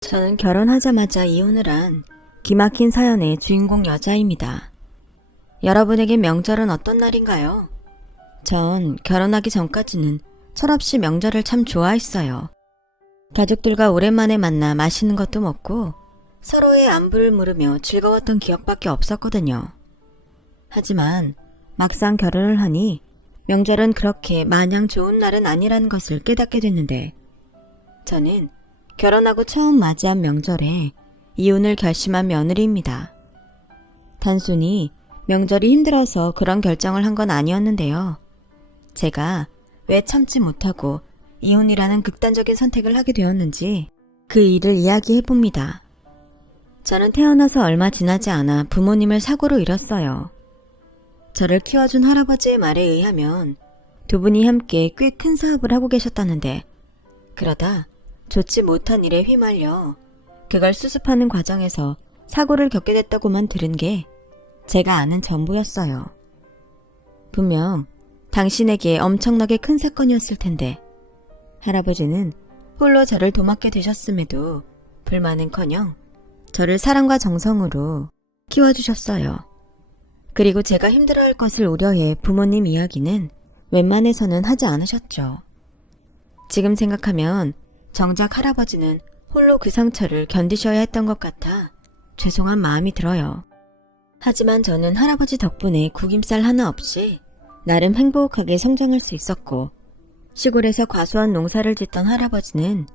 저는 결혼하자마자 이혼을 한 기막힌 사연의 주인공 여자입니다. 여러분에게 명절은 어떤 날인가요? 전 결혼하기 전까지는 철없이 명절을 참 좋아했어요. 가족들과 오랜만에 만나 맛있는 것도 먹고 서로의 안부를 물으며 즐거웠던 기억밖에 없었거든요. 하지만 막상 결혼을 하니 명절은 그렇게 마냥 좋은 날은 아니라는 것을 깨닫게 됐는데, 저는 결혼하고 처음 맞이한 명절에 이혼을 결심한 며느리입니다. 단순히 명절이 힘들어서 그런 결정을 한 건 아니었는데요. 제가 왜 참지 못하고 이혼이라는 극단적인 선택을 하게 되었는지 그 일을 이야기해봅니다. 저는 태어나서 얼마 지나지 않아 부모님을 사고로 잃었어요. 저를 키워준 할아버지의 말에 의하면 두 분이 함께 꽤 큰 사업을 하고 계셨다는데, 그러다 좋지 못한 일에 휘말려 그걸 수습하는 과정에서 사고를 겪게 됐다고만 들은 게 제가 아는 전부였어요. 분명 당신에게 엄청나게 큰 사건이었을 텐데 할아버지는 홀로 저를 도맡게 되셨음에도 불만은커녕 저를 사랑과 정성으로 키워주셨어요. 그리고 제가 힘들어할 것을 우려해 부모님 이야기는 웬만해서는 하지 않으셨죠. 지금 생각하면 정작 할아버지는 홀로 그 상처를 견디셔야 했던 것 같아 죄송한 마음이 들어요. 하지만 저는 할아버지 덕분에 구김살 하나 없이 나름 행복하게 성장할 수 있었고, 시골에서 과수원 농사를 짓던 할아버지는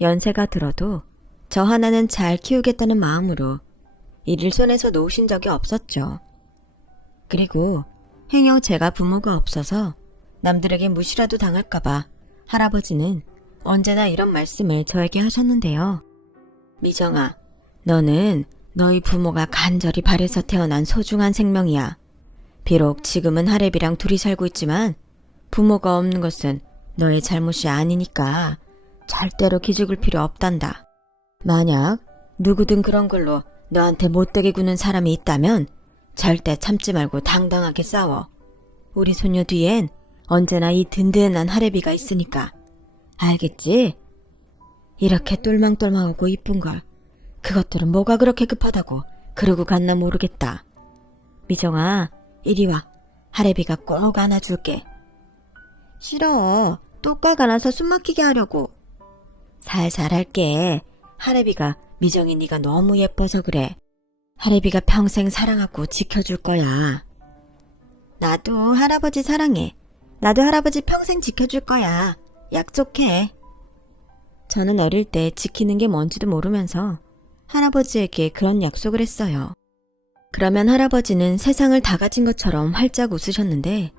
연세가 들어도 저 하나는 잘 키우겠다는 마음으로 일을 손에서 놓으신 적이 없었죠. 그리고 행여 제가 부모가 없어서 남들에게 무시라도 당할까봐 할아버지는 언제나 이런 말씀을 저에게 하셨는데요. 미정아, 너는 너희 부모가 간절히 바래서 태어난 소중한 생명이야. 비록 지금은 할애비랑 둘이 살고 있지만 부모가 없는 것은 너의 잘못이 아니니까 절대로 기죽을 필요 없단다. 만약 누구든 그런 걸로 너한테 못되게 구는 사람이 있다면 절대 참지 말고 당당하게 싸워. 우리 소녀 뒤엔 언제나 이 든든한 할애비가 있으니까. 알겠지? 이렇게 똘망똘망하고 이쁜 걸 그것들은 뭐가 그렇게 급하다고 그러고 갔나 모르겠다. 미정아, 이리 와. 할애비가 꼭 안아줄게. 싫어. 똑각 안아서 숨 막히게 하려고. 살살 할게. 할애비가 미정이 네가 너무 예뻐서 그래. 할애비가 평생 사랑하고 지켜줄 거야. 나도 할아버지 사랑해. 나도 할아버지 평생 지켜줄 거야. 약속해. 저는 어릴 때 지키는 게 뭔지도 모르면서 할아버지에게 그런 약속을 했어요. 그러면 할아버지는 세상을 다 가진 것처럼 활짝 웃으셨는데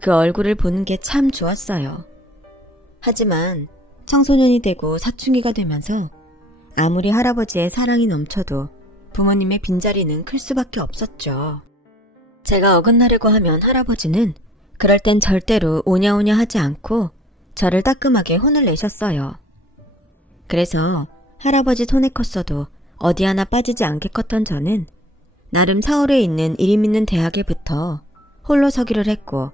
그 얼굴을 보는 게 참 좋았어요. 하지만 청소년이 되고 사춘기가 되면서 아무리 할아버지의 사랑이 넘쳐도 부모님의 빈자리는 클 수밖에 없었죠. 제가 어긋나려고 하면 할아버지는 그럴 땐 절대로 오냐오냐 하지 않고 저를 따끔하게 혼을 내셨어요. 그래서 할아버지 손에 컸어도 어디 하나 빠지지 않게 컸던 저는 나름 서울에 있는 이름 있는 대학에 붙어 홀로 서기를 했고,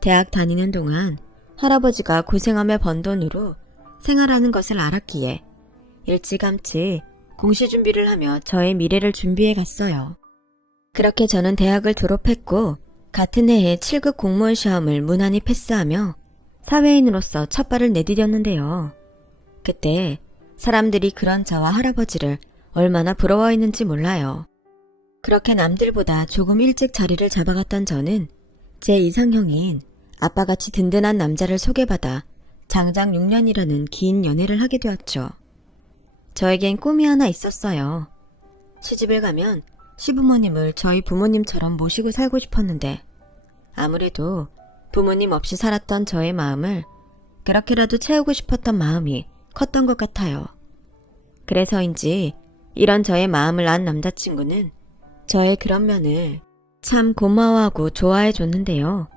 대학 다니는 동안 할아버지가 고생하며 번 돈으로 생활하는 것을 알았기에 일찌감치 공시 준비를 하며 저의 미래를 준비해 갔어요. 그렇게 저는 대학을 졸업했고 같은 해에 7급 공무원 시험을 무난히 패스하며 사회인으로서 첫 발을 내디뎠는데요. 그때 사람들이 그런 저와 할아버지를 얼마나 부러워했는지 몰라요. 그렇게 남들보다 조금 일찍 자리를 잡아갔던 저는 제 이상형인 아빠같이 든든한 남자를 소개받아 장작 6년이라는 긴 연애를 하게 되었죠. 저에겐 꿈이 하나 있었어요. 시집을 가면 시부모님을 저희 부모님처럼 모시고 살고 싶었는데 아무래도 부모님 없이 살았던 저의 마음을 그렇게라도 채우고 싶었던 마음이 컸던 것 같아요. 그래서인지 이런 저의 마음을 안 남자친구는 저의 그런 면을 참 고마워하고 좋아해 줬는데요.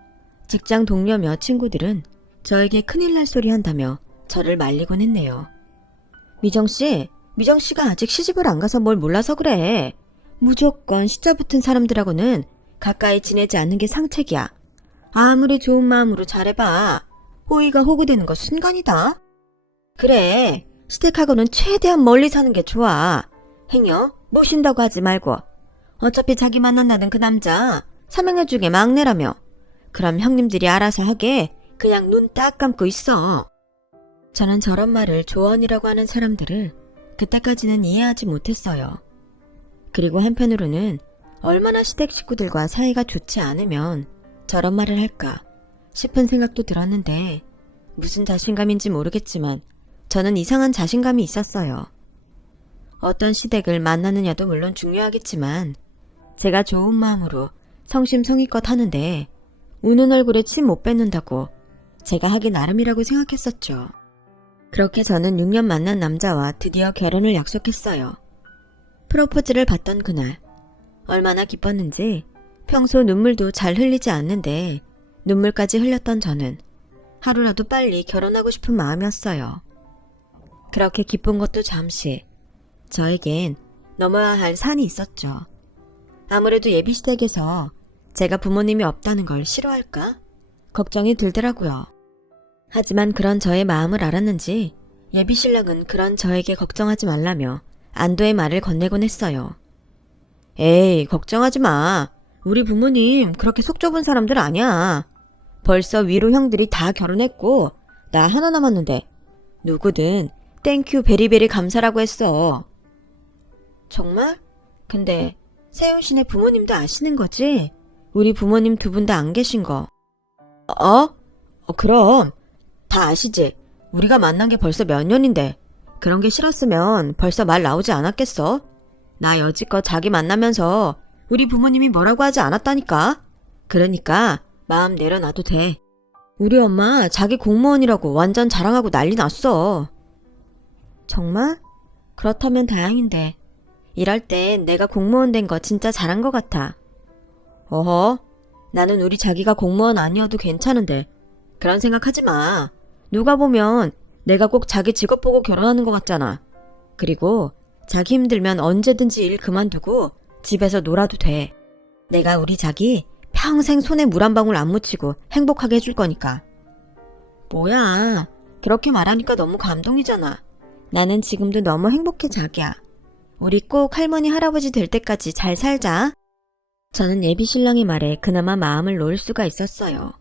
직장 동료며 친구들은 저에게 큰일 날 소리 한다며 저를 말리곤 했네요. 미정씨가 아직 시집을 안 가서 뭘 몰라서 그래. 무조건 시자 붙은 사람들하고는 가까이 지내지 않는 게 상책이야. 아무리 좋은 마음으로 잘해봐. 호의가 호구되는 거 순간이다. 그래, 시댁하고는 최대한 멀리 사는 게 좋아. 행여 모신다고 하지 말고. 어차피 자기 만난다는 그 남자 삼형제 중에 막내라며. 그럼 형님들이 알아서 하게 그냥 눈 딱 감고 있어. 저는 저런 말을 조언이라고 하는 사람들을 그때까지는 이해하지 못했어요. 그리고 한편으로는 얼마나 시댁 식구들과 사이가 좋지 않으면 저런 말을 할까 싶은 생각도 들었는데 무슨 자신감인지 모르겠지만 저는 이상한 자신감이 있었어요. 어떤 시댁을 만나느냐도 물론 중요하겠지만 제가 좋은 마음으로 성심성의껏 하는데 우는 얼굴에 침 못 뱉는다고 제가 하기 나름이라고 생각했었죠. 그렇게 저는 6년 만난 남자와 드디어 결혼을 약속했어요. 프로포즈를 받던 그날 얼마나 기뻤는지 평소 눈물도 잘 흘리지 않는데 눈물까지 흘렸던 저는 하루라도 빨리 결혼하고 싶은 마음이었어요. 그렇게 기쁜 것도 잠시 저에겐 넘어야 할 산이 있었죠. 아무래도 예비시댁에서 제가 부모님이 없다는 걸 싫어할까? 걱정이 들더라고요. 하지만 그런 저의 마음을 알았는지 예비신랑은 그런 저에게 걱정하지 말라며 안도의 말을 건네곤 했어요. 에이, 걱정하지 마. 우리 부모님 그렇게 속 좁은 사람들 아니야. 벌써 위로 형들이 다 결혼했고 나 하나 남았는데 누구든 땡큐 베리베리 감사라고 했어. 정말? 근데 세훈 씨네 부모님도 아시는 거지? 우리 부모님 두 분 다 안 계신 거. 그럼 다 아시지. 우리가 만난 게 벌써 몇 년인데 그런 게 싫었으면 벌써 말 나오지 않았겠어? 나 여지껏 자기 만나면서 우리 부모님이 뭐라고 하지 않았다니까. 그러니까 마음 내려놔도 돼. 우리 엄마 자기 공무원이라고 완전 자랑하고 난리 났어. 정말? 그렇다면 다행인데 이럴 땐 내가 공무원 된 거 진짜 잘한 것 같아. 어허, 나는 우리 자기가 공무원 아니어도 괜찮은데 그런 생각하지 마. 누가 보면 내가 꼭 자기 직업 보고 결혼하는 것 같잖아. 그리고 자기 힘들면 언제든지 일 그만두고 집에서 놀아도 돼. 내가 우리 자기 평생 손에 물 한 방울 안 묻히고 행복하게 해줄 거니까. 뭐야, 그렇게 말하니까 너무 감동이잖아. 나는 지금도 너무 행복해 자기야. 우리 꼭 할머니 할아버지 될 때까지 잘 살자. 저는 예비 신랑의 말에 그나마 마음을 놓을 수가 있었어요.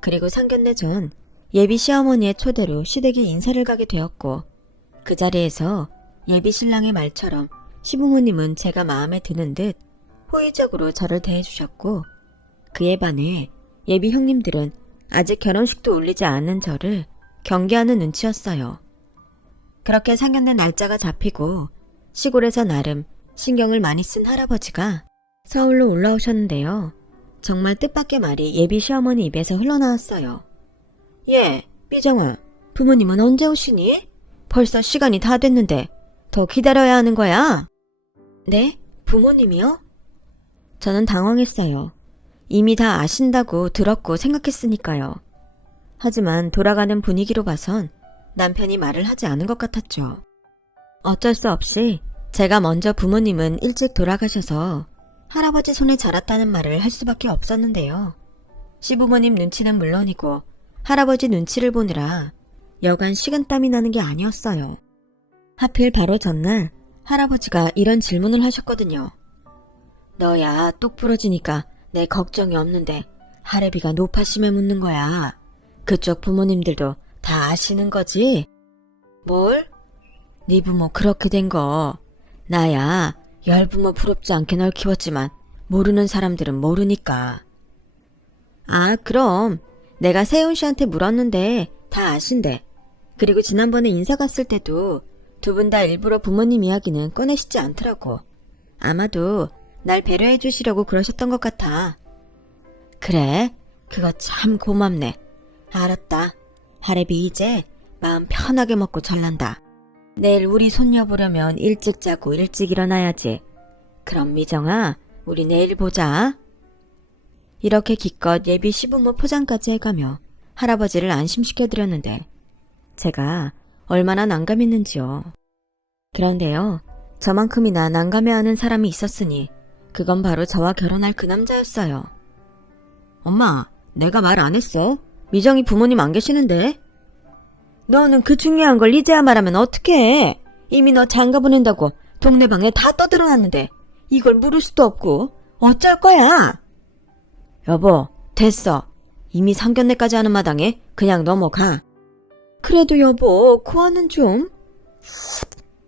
그리고 상견례 전 예비 시어머니의 초대로 시댁에 인사를 가게 되었고 그 자리에서 예비 신랑의 말처럼 시부모님은 제가 마음에 드는 듯 호의적으로 저를 대해주셨고 그에 반해 예비 형님들은 아직 결혼식도 올리지 않은 저를 경계하는 눈치였어요. 그렇게 상견례 날짜가 잡히고 시골에서 나름 신경을 많이 쓴 할아버지가 서울로 올라오셨는데요. 정말 뜻밖의 말이 예비 시어머니 입에서 흘러나왔어요. 예, 삐정아, 부모님은 언제 오시니? 벌써 시간이 다 됐는데 더 기다려야 하는 거야? 네? 부모님이요? 저는 당황했어요. 이미 다 아신다고 들었고 생각했으니까요. 하지만 돌아가는 분위기로 봐선 남편이 말을 하지 않은 것 같았죠. 어쩔 수 없이 제가 먼저 부모님은 일찍 돌아가셔서 할아버지 손에 자랐다는 말을 할 수밖에 없었는데요. 시부모님 눈치는 물론이고 할아버지 눈치를 보느라 여간 식은땀이 나는 게 아니었어요. 하필 바로 전날 할아버지가 이런 질문을 하셨거든요. 너야 똑 부러지니까 내 걱정이 없는데 할애비가 노파심에 묻는 거야. 그쪽 부모님들도 다 아시는 거지? 뭘? 네 부모 그렇게 된 거. 나야 열부모 부럽지 않게 널 키웠지만 모르는 사람들은 모르니까. 아, 그럼 내가 세훈 씨한테 물었는데 다 아신대. 그리고 지난번에 인사 갔을 때도 두 분 다 일부러 부모님 이야기는 꺼내시지 않더라고. 아마도 날 배려해 주시려고 그러셨던 것 같아. 그래? 그거 참 고맙네. 알았다. 할애비 이제 마음 편하게 먹고 잘난다. 내일 우리 손녀 보려면 일찍 자고 일찍 일어나야지. 그럼 미정아, 우리 내일 보자. 이렇게 기껏 예비 시부모 포장까지 해가며 할아버지를 안심시켜드렸는데 제가 얼마나 난감했는지요. 그런데요, 저만큼이나 난감해하는 사람이 있었으니 그건 바로 저와 결혼할 그 남자였어요. 엄마, 내가 말 안 했어? 미정이 부모님 안 계시는데? 너는 그 중요한 걸 이제야 말하면 어떡해. 이미 너 장가 보낸다고 동네방에 다 떠들어놨는데 이걸 물을 수도 없고 어쩔 거야. 여보, 됐어. 이미 상견례까지 하는 마당에 그냥 넘어가. 그래도 여보, 그거는 좀.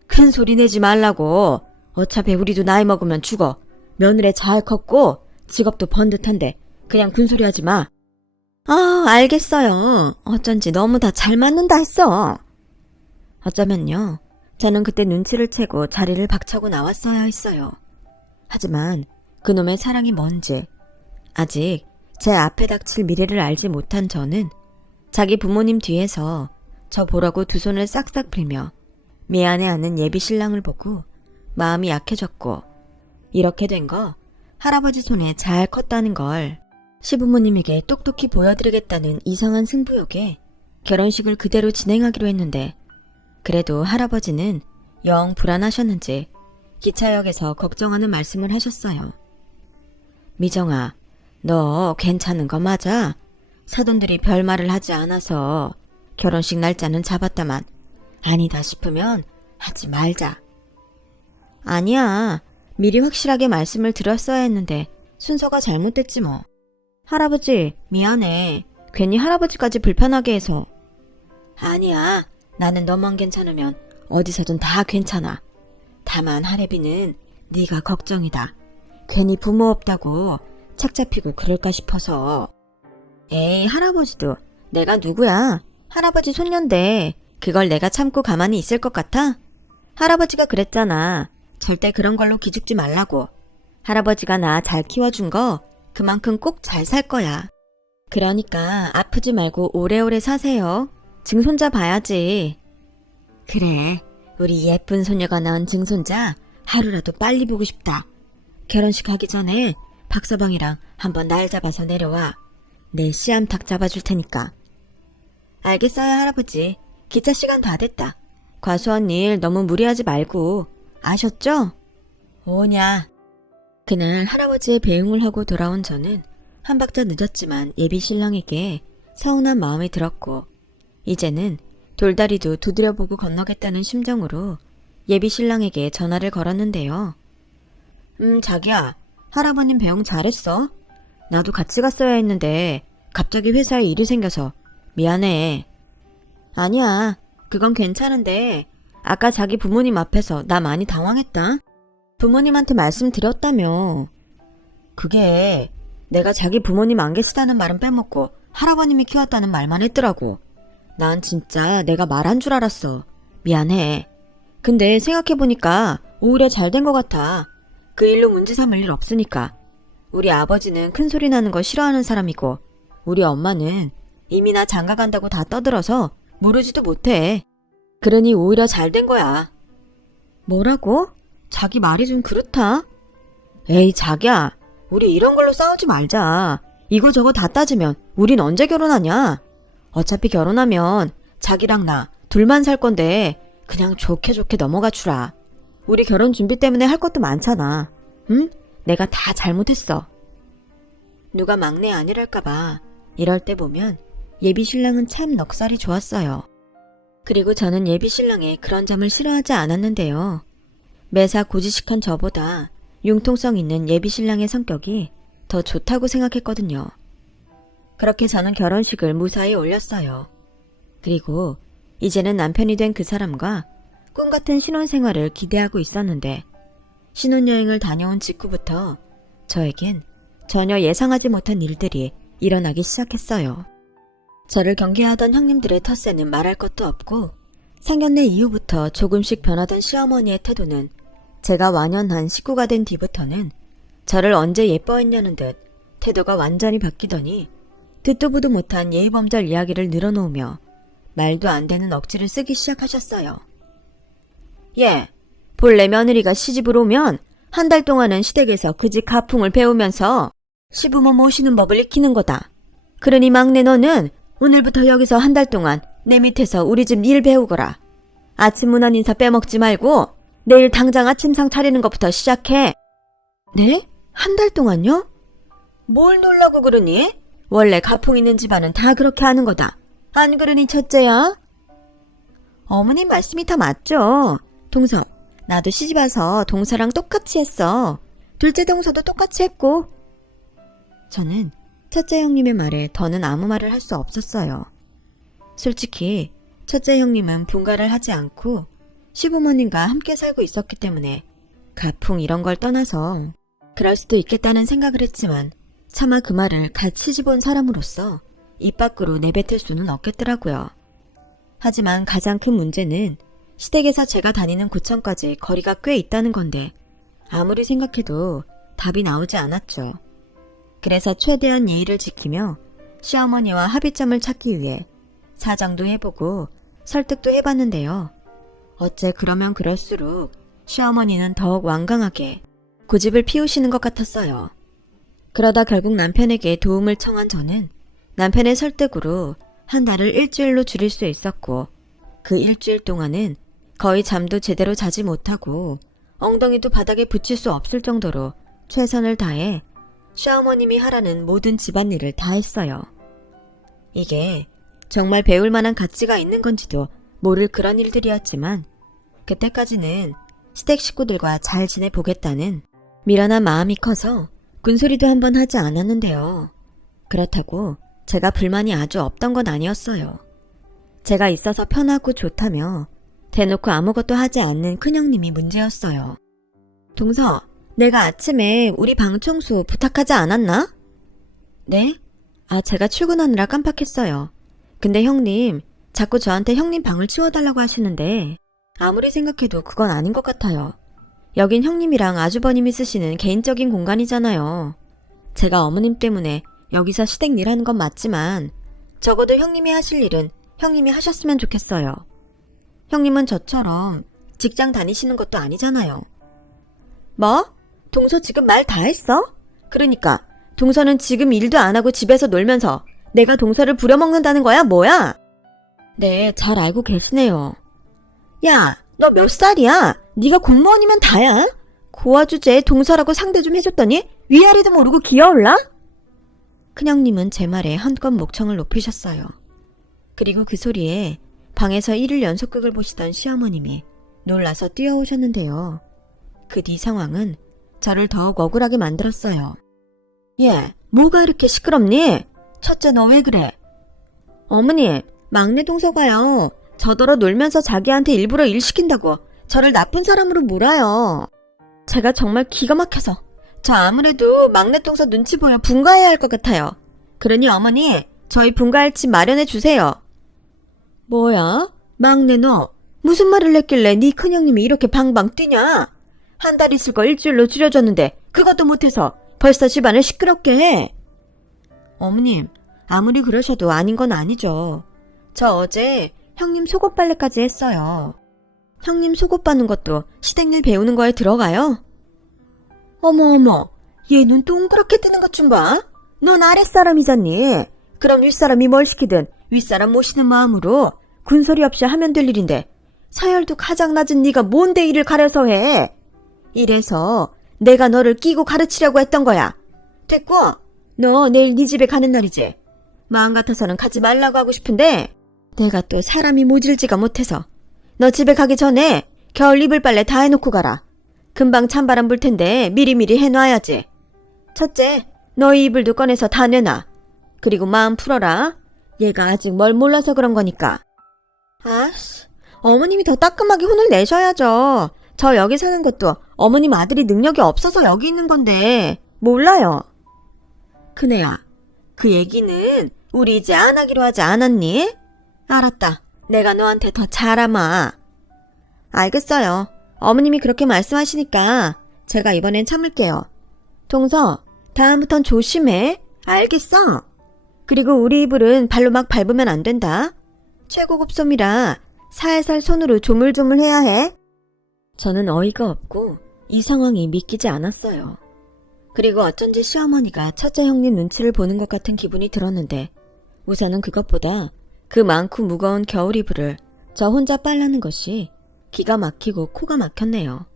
큰 소리 내지 말라고. 어차피 우리도 나이 먹으면 죽어. 며느리 잘 컸고 직업도 번듯한데 그냥 군소리 하지 마. 아, 알겠어요. 어쩐지 너무 다 잘 맞는다 했어. 어쩌면요, 저는 그때 눈치를 채고 자리를 박차고 나왔어야 했어요. 하지만 그놈의 사랑이 뭔지 아직 제 앞에 닥칠 미래를 알지 못한 저는 자기 부모님 뒤에서 저 보라고 두 손을 싹싹 빌며 미안해하는 예비 신랑을 보고 마음이 약해졌고, 이렇게 된 거 할아버지 손에 잘 컸다는 걸 시부모님에게 똑똑히 보여드리겠다는 이상한 승부욕에 결혼식을 그대로 진행하기로 했는데, 그래도 할아버지는 영 불안하셨는지 기차역에서 걱정하는 말씀을 하셨어요. 미정아, 너 괜찮은 거 맞아? 사돈들이 별말을 하지 않아서 결혼식 날짜는 잡았다만 아니다 싶으면 하지 말자. 아니야, 미리 확실하게 말씀을 드렸어야 했는데 순서가 잘못됐지 뭐. 할아버지, 미안해. 괜히 할아버지까지 불편하게 해서. 아니야, 나는 너만 괜찮으면 어디서든 다 괜찮아. 다만 할애비는 네가 걱정이다. 괜히 부모 없다고 착 잡히고 그럴까 싶어서. 에이, 할아버지도 내가 누구야? 할아버지 손녀인데 그걸 내가 참고 가만히 있을 것 같아? 할아버지가 그랬잖아. 절대 그런 걸로 기죽지 말라고. 할아버지가 나 잘 키워준 거 그만큼 꼭 잘 살 거야. 그러니까 아프지 말고 오래오래 사세요. 증손자 봐야지. 그래, 우리 예쁜 소녀가 낳은 증손자 하루라도 빨리 보고 싶다. 결혼식 하기 전에 박서방이랑 한번 날 잡아서 내려와. 내 씨암탉 잡아줄 테니까. 알겠어요, 할아버지. 기차 시간 다 됐다. 과수원 일 너무 무리하지 말고. 아셨죠? 오냐. 그날 할아버지의 배웅을 하고 돌아온 저는 한 박자 늦었지만 예비 신랑에게 서운한 마음이 들었고, 이제는 돌다리도 두드려보고 건너겠다는 심정으로 예비 신랑에게 전화를 걸었는데요. 자기야, 할아버님 배웅 잘했어. 나도 같이 갔어야 했는데 갑자기 회사에 일이 생겨서 미안해. 아니야, 그건 괜찮은데 아까 자기 부모님 앞에서 나 많이 당황했다. 부모님한테 말씀드렸다며. 그게 내가 자기 부모님 안 계시다는 말은 빼먹고 할아버님이 키웠다는 말만 했더라고. 난 진짜 내가 말한 줄 알았어. 미안해. 근데 생각해보니까 오히려 잘 된 것 같아. 그 일로 문제 삼을 일 없으니까. 우리 아버지는 큰 소리 나는 거 싫어하는 사람이고, 우리 엄마는 이미 나 장가 간다고 다 떠들어서 모르지도 못해. 그러니 오히려 잘 된 거야. 뭐라고? 자기 말이 좀 그렇다. 에이, 자기야, 우리 이런 걸로 싸우지 말자. 이거저거 다 따지면 우린 언제 결혼하냐? 어차피 결혼하면 자기랑 나 둘만 살 건데 그냥 좋게 좋게 넘어가 주라. 우리 결혼 준비 때문에 할 것도 많잖아. 응? 내가 다 잘못했어. 누가 막내 아니랄까봐 이럴 때 보면 예비 신랑은 참 넉살이 좋았어요. 그리고 저는 예비 신랑의 그런 점을 싫어하지 않았는데요. 매사 고지식한 저보다 융통성 있는 예비 신랑의 성격이 더 좋다고 생각했거든요. 그렇게 저는 결혼식을 무사히 올렸어요. 그리고 이제는 남편이 된 그 사람과 꿈같은 신혼생활을 기대하고 있었는데, 신혼여행을 다녀온 직후부터 저에겐 전혀 예상하지 못한 일들이 일어나기 시작했어요. 저를 경계하던 형님들의 텃세는 말할 것도 없고, 상견례 이후부터 조금씩 변하던 시어머니의 태도는 제가 완연한 식구가 된 뒤부터는 저를 언제 예뻐했냐는 듯 태도가 완전히 바뀌더니 듣도 보도 못한 예의범절 이야기를 늘어놓으며 말도 안 되는 억지를 쓰기 시작하셨어요. 예, 본래 며느리가 시집을 오면 한 달 동안은 시댁에서 그 집 가풍을 배우면서 시부모 모시는 법을 익히는 거다. 그러니 막내 너는 오늘부터 여기서 한 달 동안 내 밑에서 우리 집 일 배우거라. 아침 문안 인사 빼먹지 말고 내일 당장 아침상 차리는 것부터 시작해. 네? 한 달 동안요? 뭘 놀라고 그러니? 원래 가풍 있는 집안은 다 그렇게 하는 거다. 안 그러니 첫째야? 어머님 말씀이 다 맞죠. 동서, 나도 시집와서 동서랑 똑같이 했어. 둘째 동서도 똑같이 했고. 저는 첫째 형님의 말에 더는 아무 말을 할 수 없었어요. 솔직히 첫째 형님은 분가를 하지 않고 시부모님과 함께 살고 있었기 때문에 가풍 이런 걸 떠나서 그럴 수도 있겠다는 생각을 했지만 차마 그 말을 같이 시집온 사람으로서 입 밖으로 내뱉을 수는 없겠더라고요. 하지만 가장 큰 문제는 시댁에서 제가 다니는 구청까지 거리가 꽤 있다는 건데 아무리 생각해도 답이 나오지 않았죠. 그래서 최대한 예의를 지키며 시어머니와 합의점을 찾기 위해 사정도 해보고 설득도 해봤는데요. 어째 그러면 그럴수록 시어머니는 더욱 완강하게 고집을 피우시는 것 같았어요. 그러다 결국 남편에게 도움을 청한 저는 남편의 설득으로 한 달을 일주일로 줄일 수 있었고 그 일주일 동안은 거의 잠도 제대로 자지 못하고 엉덩이도 바닥에 붙일 수 없을 정도로 최선을 다해 시어머님이 하라는 모든 집안일을 다 했어요. 이게 정말 배울 만한 가치가 있는 건지도 모를 그런 일들이었지만 그때까지는 시댁 식구들과 잘 지내보겠다는 미련한 마음이 커서 군소리도 한번 하지 않았는데요. 그렇다고 제가 불만이 아주 없던 건 아니었어요. 제가 있어서 편하고 좋다며 대놓고 아무것도 하지 않는 큰형님이 문제였어요. 동서, 내가 아침에 우리 방 청소 부탁하지 않았나? 네? 제가 출근하느라 깜빡했어요. 근데 형님, 자꾸 저한테 형님 방을 치워달라고 하시는데 아무리 생각해도 그건 아닌 것 같아요. 여긴 형님이랑 아주버님이 쓰시는 개인적인 공간이잖아요. 제가 어머님 때문에 여기서 시댁 일하는 건 맞지만 적어도 형님이 하실 일은 형님이 하셨으면 좋겠어요. 형님은 저처럼 직장 다니시는 것도 아니잖아요. 뭐? 동서 지금 말 다 했어? 그러니까 동서는 지금 일도 안 하고 집에서 놀면서 내가 동서를 부려먹는다는 거야, 뭐야? 네, 잘 알고 계시네요. 야, 너 몇 살이야? 네가 공무원이면 다야? 고아 주제에 동서라고 상대 좀 해줬더니 위아래도 모르고 기어올라? 큰형님은 제 말에 한껏 목청을 높이셨어요. 그리고 그 소리에 방에서 1일 연속극을 보시던 시어머님이 놀라서 뛰어오셨는데요. 그 뒤 상황은 저를 더욱 억울하게 만들었어요. 얘, 뭐가 이렇게 시끄럽니? 첫째, 너 왜 그래? 어머니, 막내 동서가요. 저더러 놀면서 자기한테 일부러 일 시킨다고 저를 나쁜 사람으로 몰아요. 제가 정말 기가 막혀서 저 아무래도 막내 동서 눈치 보여 분가해야 할 것 같아요. 그러니 어머니, 저희 분가할 집 마련해 주세요. 뭐야? 막내 너 무슨 말을 했길래 네 큰형님이 이렇게 방방 뛰냐? 한 달 있을 거 일주일로 줄여줬는데 그것도 못해서 벌써 집안을 시끄럽게 해. 어머님, 아무리 그러셔도 아닌 건 아니죠. 저 어제 형님 속옷 빨래까지 했어요. 형님 속옷 빠는 것도 시댁일 배우는 거에 들어가요? 어머, 얘 눈 동그랗게 뜨는 것 좀 봐. 넌 아랫사람이잖니. 그럼 윗사람이 뭘 시키든 윗사람 모시는 마음으로 군소리 없이 하면 될 일인데 서열도 가장 낮은 네가 뭔데 일을 가려서 해. 이래서 내가 너를 끼고 가르치려고 했던 거야. 됐고, 너 내일 네 집에 가는 날이지. 마음 같아서는 가지 말라고 하고 싶은데 내가 또 사람이 모질지가 못해서 너 집에 가기 전에 겨울 이불 빨래 다 해놓고 가라. 금방 찬바람 불 텐데 미리미리 해놔야지. 첫째, 너희 이불도 꺼내서 다 내놔. 그리고 마음 풀어라. 얘가 아직 뭘 몰라서 그런 거니까. 아씨, 어머님이 더 따끔하게 혼을 내셔야죠. 저 여기 사는 것도 어머님 아들이 능력이 없어서 여기 있는 건데 몰라요. 큰애야, 그 얘기는 우리 이제 안 하기로 하지 않았니? 알았다. 내가 너한테 더 잘하마. 알겠어요. 어머님이 그렇게 말씀하시니까 제가 이번엔 참을게요. 동서, 다음부턴 조심해. 알겠어? 그리고 우리 이불은 발로 막 밟으면 안 된다. 최고급 솜이라 살살 손으로 조물조물 해야 해. 저는 어이가 없고 이 상황이 믿기지 않았어요. 그리고 어쩐지 시어머니가 첫째 형님 눈치를 보는 것 같은 기분이 들었는데 우선은 그것보다 그 많고 무거운 겨울 이불을 저 혼자 빨라는 것이 기가 막히고 코가 막혔네요.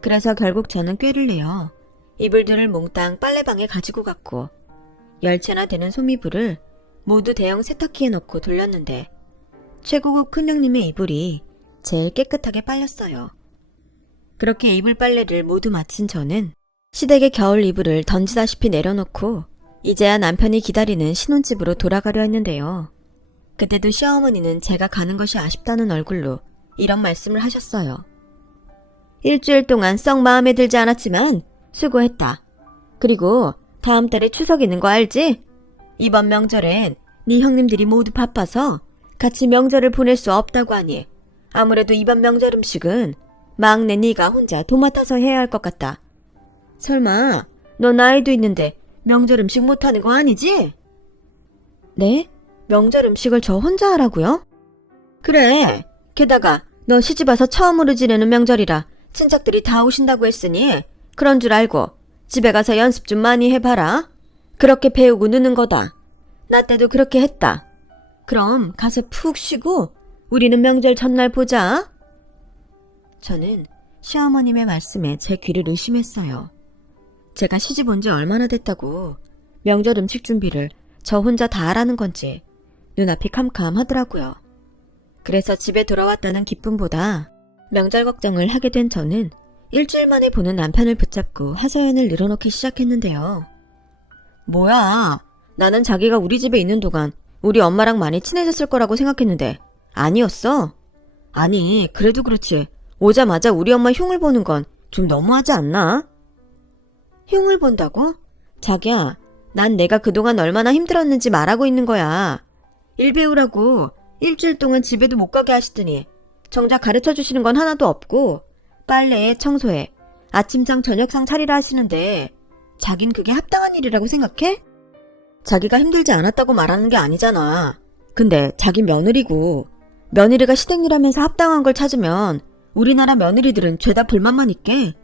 그래서 결국 저는 꾀를 내어 이불들을 몽땅 빨래방에 가지고 갔고 10채나 되는 솜이불을 모두 대형 세탁기에 넣고 돌렸는데 최고급 큰형님의 이불이 제일 깨끗하게 빨렸어요. 그렇게 이불 빨래를 모두 마친 저는 시댁의 겨울 이불을 던지다시피 내려놓고 이제야 남편이 기다리는 신혼집으로 돌아가려 했는데요. 그때도 시어머니는 제가 가는 것이 아쉽다는 얼굴로 이런 말씀을 하셨어요. 일주일 동안 썩 마음에 들지 않았지만 수고했다. 그리고 다음 달에 추석 있는 거 알지? 이번 명절엔 네 형님들이 모두 바빠서 같이 명절을 보낼 수 없다고 하니 아무래도 이번 명절 음식은 막내 네가 혼자 도맡아서 해야 할 것 같다. 설마 너 나이도 있는데 명절 음식 못하는 거 아니지? 네? 명절 음식을 저 혼자 하라고요? 그래. 게다가 너 시집와서 처음으로 지내는 명절이라 친척들이 다 오신다고 했으니 그런 줄 알고 집에 가서 연습 좀 많이 해봐라. 그렇게 배우고 느는 거다. 나 때도 그렇게 했다. 그럼 가서 푹 쉬고 우리는 명절 전날 보자. 저는 시어머님의 말씀에 제 귀를 의심했어요. 제가 시집 온 지 얼마나 됐다고 명절 음식 준비를 저 혼자 다 하라는 건지 눈앞이 캄캄하더라고요. 그래서 집에 돌아왔다는 기쁨보다 명절 걱정을 하게 된 저는 일주일 만에 보는 남편을 붙잡고 하소연을 늘어놓기 시작했는데요. 뭐야, 나는 자기가 우리 집에 있는 동안 우리 엄마랑 많이 친해졌을 거라고 생각했는데 아니었어? 아니, 그래도 그렇지 오자마자 우리 엄마 흉을 보는 건 좀 너무하지 않나? 흉을 본다고? 자기야, 난 내가 그동안 얼마나 힘들었는지 말하고 있는 거야. 일 배우라고 일주일 동안 집에도 못 가게 하시더니 정작 가르쳐 주시는 건 하나도 없고 빨래에 청소에 아침상 저녁상 차리라 하시는데 자긴 그게 합당한 일이라고 생각해? 자기가 힘들지 않았다고 말하는 게 아니잖아. 근데 자기 며느리고 며느리가 시댁일하면서 합당한 걸 찾으면 우리나라 며느리들은 죄다 불만만 있게.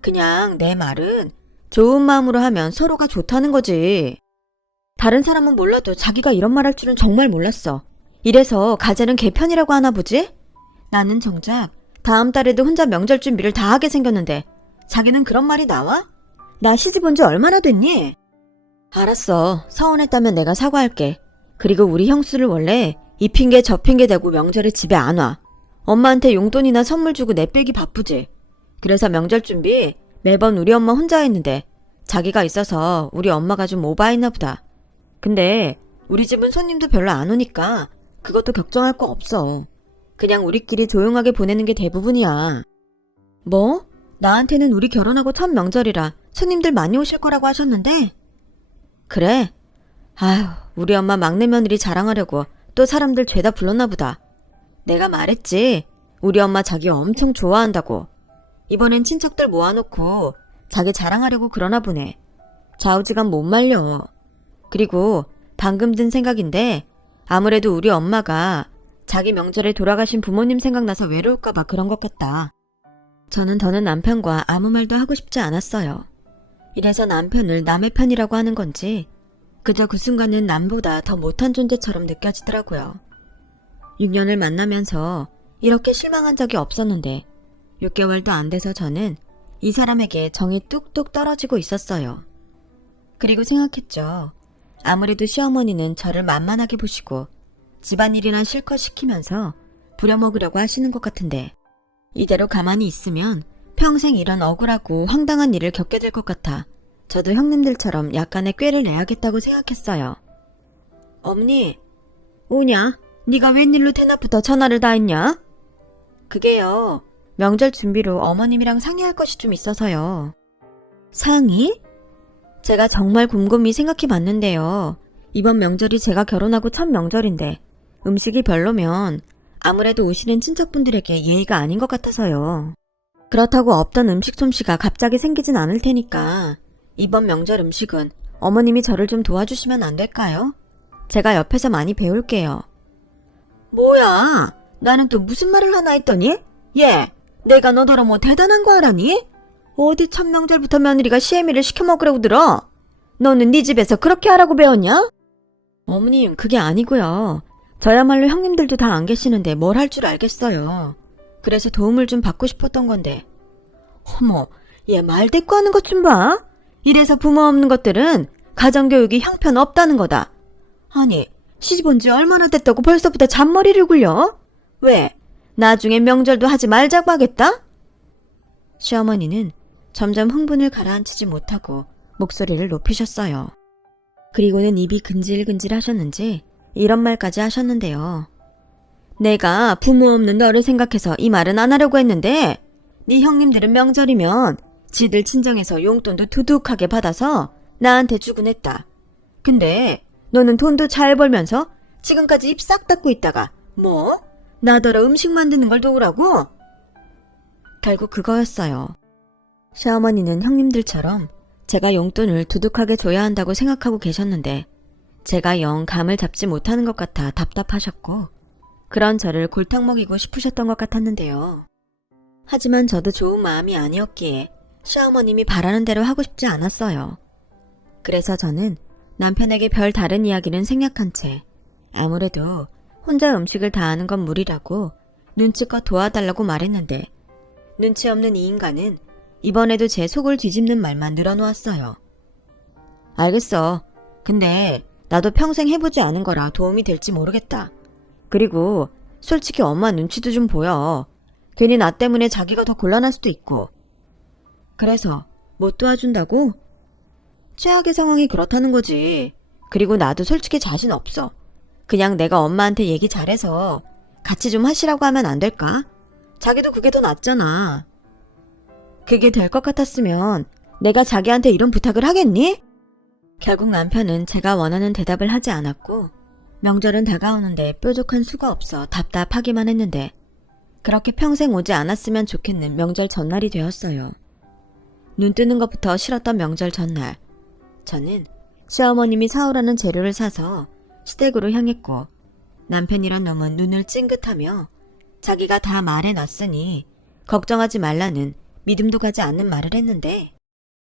그냥 내 말은 좋은 마음으로 하면 서로가 좋다는 거지. 다른 사람은 몰라도 자기가 이런 말 할 줄은 정말 몰랐어. 이래서 가재는 개편이라고 하나 보지? 나는 정작 다음 달에도 혼자 명절 준비를 다 하게 생겼는데 자기는 그런 말이 나와? 나 시집 온 지 얼마나 됐니? 알았어. 서운했다면 내가 사과할게. 그리고 우리 형수를 원래 이 핑계 저 핑계 대고 명절에 집에 안 와. 엄마한테 용돈이나 선물 주고 내빼기 바쁘지. 그래서 명절 준비 매번 우리 엄마 혼자 했는데 자기가 있어서 우리 엄마가 좀 오바했나 보다. 근데 우리 집은 손님도 별로 안 오니까 그것도 걱정할 거 없어. 그냥 우리끼리 조용하게 보내는 게 대부분이야. 뭐? 나한테는 우리 결혼하고 첫 명절이라 손님들 많이 오실 거라고 하셨는데? 그래? 아휴, 우리 엄마 막내 며느리 자랑하려고 또 사람들 죄다 불렀나 보다. 내가 말했지. 우리 엄마 자기 엄청 좋아한다고. 이번엔 친척들 모아놓고 자기 자랑하려고 그러나 보네. 좌우지간 못 말려. 그리고 방금 든 생각인데 아무래도 우리 엄마가 자기 명절에 돌아가신 부모님 생각나서 외로울까봐 그런 것 같다. 저는 더는 남편과 아무 말도 하고 싶지 않았어요. 이래서 남편을 남의 편이라고 하는 건지 그저 그 순간은 남보다 더 못한 존재처럼 느껴지더라고요. 6년을 만나면서 이렇게 실망한 적이 없었는데 6개월도 안 돼서 저는 이 사람에게 정이 뚝뚝 떨어지고 있었어요. 그리고 생각했죠. 아무래도 시어머니는 저를 만만하게 보시고 집안일이나 실컷 시키면서 부려먹으려고 하시는 것 같은데 이대로 가만히 있으면 평생 이런 억울하고 황당한 일을 겪게 될 것 같아 저도 형님들처럼 약간의 꾀를 내야겠다고 생각했어요. 어머니, 오냐? 네가 웬일로 대낮부터 전화를 다 했냐? 그게요. 명절 준비로 어머님이랑 상의할 것이 좀 있어서요. 상의? 제가 정말 곰곰이 생각해 봤는데요. 이번 명절이 제가 결혼하고 첫 명절인데 음식이 별로면 아무래도 오시는 친척분들에게 예의가 아닌 것 같아서요. 그렇다고 없던 음식 솜씨가 갑자기 생기진 않을 테니까 이번 명절 음식은 어머님이 저를 좀 도와주시면 안 될까요? 제가 옆에서 많이 배울게요. 뭐야? 나는 또 무슨 말을 하나 했더니? 얘, 내가 너더러 뭐 대단한 거 하라니? 어디 첫 명절부터 며느리가 시애미를 시켜 먹으라고 들어? 너는 네 집에서 그렇게 하라고 배웠냐? 어머님, 그게 아니고요. 저야말로 형님들도 다 안 계시는데 뭘 할 줄 알겠어요. 그래서 도움을 좀 받고 싶었던 건데. 어머, 얘 말대꾸 하는 것 좀 봐. 이래서 부모 없는 것들은 가정교육이 형편없다는 거다. 아니, 시집 온 지 얼마나 됐다고 벌써부터 잔머리를 굴려? 왜? 나중에 명절도 하지 말자고 하겠다? 시어머니는 점점 흥분을 가라앉히지 못하고 목소리를 높이셨어요. 그리고는 입이 근질근질 하셨는지 이런 말까지 하셨는데요. 내가 부모 없는 너를 생각해서 이 말은 안 하려고 했는데 네 형님들은 명절이면 지들 친정에서 용돈도 두둑하게 받아서 나한테 주곤 했다. 근데 너는 돈도 잘 벌면서 지금까지 입 싹 닫고 있다가 뭐? 나더러 음식 만드는 걸 도우라고? 결국 그거였어요. 시어머니는 형님들처럼 제가 용돈을 두둑하게 줘야 한다고 생각하고 계셨는데 제가 영 감을 잡지 못하는 것 같아 답답하셨고 그런 저를 골탕 먹이고 싶으셨던 것 같았는데요. 하지만 저도 좋은 마음이 아니었기에 시어머님이 바라는 대로 하고 싶지 않았어요. 그래서 저는 남편에게 별 다른 이야기는 생략한 채 아무래도 혼자 음식을 다 하는 건 무리라고 눈치껏 도와달라고 말했는데 눈치 없는 이 인간은 이번에도 제 속을 뒤집는 말만 늘어놓았어요. 알겠어. 근데 나도 평생 해보지 않은 거라 도움이 될지 모르겠다. 그리고 솔직히 엄마 눈치도 좀 보여. 괜히 나 때문에 자기가 더 곤란할 수도 있고. 그래서 못 도와준다고? 최악의 상황이 그렇다는 거지. 그리고 나도 솔직히 자신 없어. 그냥 내가 엄마한테 얘기 잘해서 같이 좀 하시라고 하면 안 될까? 자기도 그게 더 낫잖아. 그게 될 것 같았으면 내가 자기한테 이런 부탁을 하겠니? 결국 남편은 제가 원하는 대답을 하지 않았고 명절은 다가오는데 뾰족한 수가 없어 답답하기만 했는데 그렇게 평생 오지 않았으면 좋겠는 명절 전날이 되었어요. 눈 뜨는 것부터 싫었던 명절 전날 저는 시어머님이 사오라는 재료를 사서 시댁으로 향했고 남편이란 놈은 눈을 찡긋하며 자기가 다 말해놨으니 걱정하지 말라는 믿음도 가지 않는 말을 했는데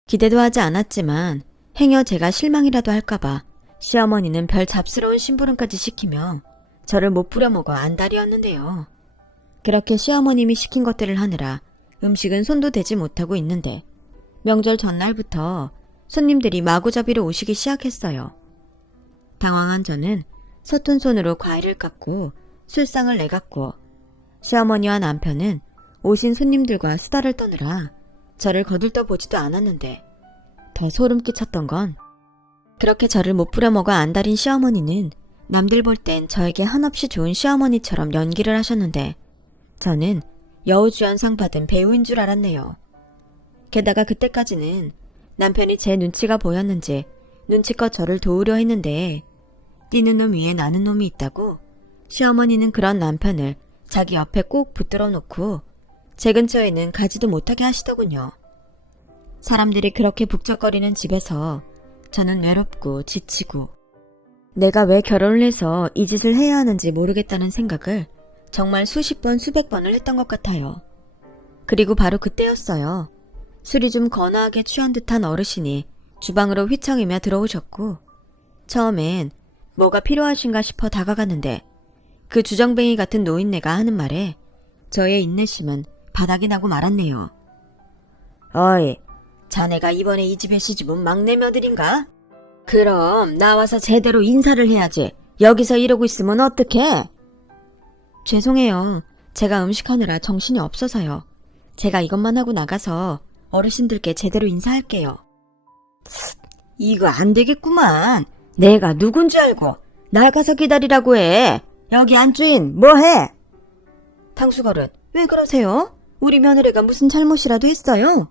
기대도 하지 않았지만 행여 제가 실망이라도 할까봐 시어머니는 별 잡스러운 심부름까지 시키며 저를 못 부려먹어 안달이었는데요. 그렇게 시어머님이 시킨 것들을 하느라 음식은 손도 대지 못하고 있는데 명절 전날부터 손님들이 마구잡이로 오시기 시작했어요. 당황한 저는 서툰 손으로 과일을 깎고 술상을 내갔고 시어머니와 남편은 오신 손님들과 수다를 떠느라 저를 거들떠보지도 않았는데 더 소름 끼쳤던 건 그렇게 저를 못 부려먹어 안달인 시어머니는 남들 볼 땐 저에게 한없이 좋은 시어머니처럼 연기를 하셨는데 저는 여우주연상 받은 배우인 줄 알았네요. 게다가 그때까지는 남편이 제 눈치가 보였는지 눈치껏 저를 도우려 했는데 뛰는 놈 위에 나는 놈이 있다고 시어머니는 그런 남편을 자기 옆에 꼭 붙들어 놓고 제 근처에는 가지도 못하게 하시더군요. 사람들이 그렇게 북적거리는 집에서 저는 외롭고 지치고 내가 왜 결혼을 해서 이 짓을 해야 하는지 모르겠다는 생각을 정말 수십 번 수백 번을 했던 것 같아요. 그리고 바로 그때였어요. 술이 좀 거나하게 취한 듯한 어르신이 주방으로 휘청이며 들어오셨고 처음엔 뭐가 필요하신가 싶어 다가갔는데 그 주정뱅이 같은 노인네가 하는 말에 저의 인내심은 바닥이 나고 말았네요. 어이, 자네가 이번에 이 집에 시집온 막내 며느린가? 그럼 나와서 제대로 인사를 해야지. 여기서 이러고 있으면 어떡해? 죄송해요. 제가 음식하느라 정신이 없어서요. 제가 이것만 하고 나가서 어르신들께 제대로 인사할게요. 이거 안 되겠구만. 내가 누군지 알고 나가서 기다리라고 해. 여기 안주인 뭐해? 당수거릇, 왜 그러세요? 우리 며느리가 무슨 잘못이라도 했어요?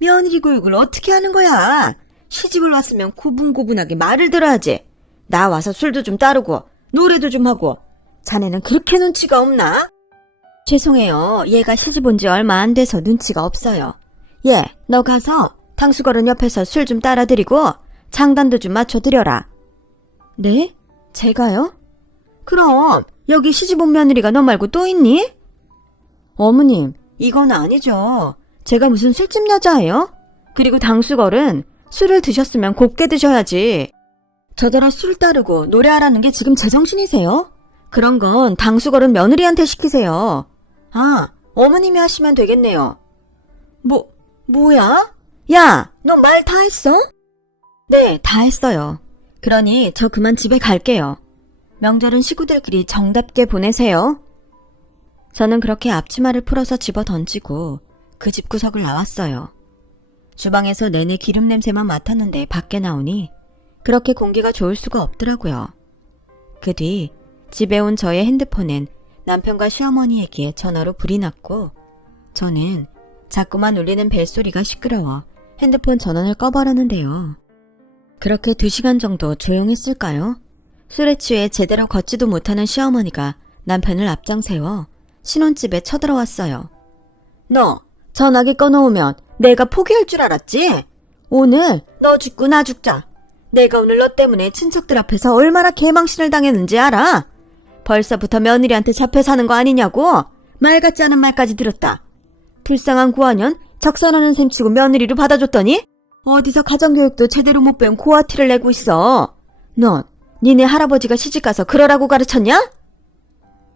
며느리 교육을 어떻게 하는 거야? 시집을 왔으면 고분고분하게 말을 들어야지. 나와서 술도 좀 따르고 노래도 좀 하고. 자네는 그렇게 눈치가 없나? 죄송해요. 얘가 시집 온 지 얼마 안 돼서 눈치가 없어요. 얘, 너 가서 당수거른 옆에서 술 좀 따라드리고 장단도 좀 맞춰드려라. 네? 제가요? 그럼 여기 시집 온 며느리가 너 말고 또 있니? 어머님, 이건 아니죠. 제가 무슨 술집 여자예요? 그리고 당수걸은 술을 드셨으면 곱게 드셔야지. 저더러 술 따르고 노래하라는 게 지금 제정신이세요? 그런 건 당수걸은 며느리한테 시키세요. 아, 어머님이 하시면 되겠네요. 뭐야? 야, 너 말 다 했어? 네, 다 했어요. 그러니 저 그만 집에 갈게요. 명절은 식구들끼리 정답게 보내세요. 저는 그렇게 앞치마를 풀어서 집어 던지고 그 집구석을 나왔어요. 주방에서 내내 기름 냄새만 맡았는데 밖에 나오니 그렇게 공기가 좋을 수가 없더라고요. 그 뒤 집에 온 저의 핸드폰엔 남편과 시어머니에게 전화로 불이 났고 저는 자꾸만 울리는 벨소리가 시끄러워 핸드폰 전원을 꺼버렸는데요. 그렇게 2시간 정도 조용했을까요? 술에 취해 제대로 걷지도 못하는 시어머니가 남편을 앞장세워 신혼집에 쳐들어왔어요. 너 전화기 꺼놓으면 내가 포기할 줄 알았지? 오늘 너 죽고 나 죽자. 내가 오늘 너 때문에 친척들 앞에서 얼마나 개망신을 당했는지 알아? 벌써부터 며느리한테 잡혀 사는 거 아니냐고? 말 같지 않은 말까지 들었다. 불쌍한 고아년 적산하는 셈 치고 며느리로 받아줬더니 어디서 가정교육도 제대로 못 배운 고아티를 내고 있어. 넌 니네 할아버지가 시집가서 그러라고 가르쳤냐?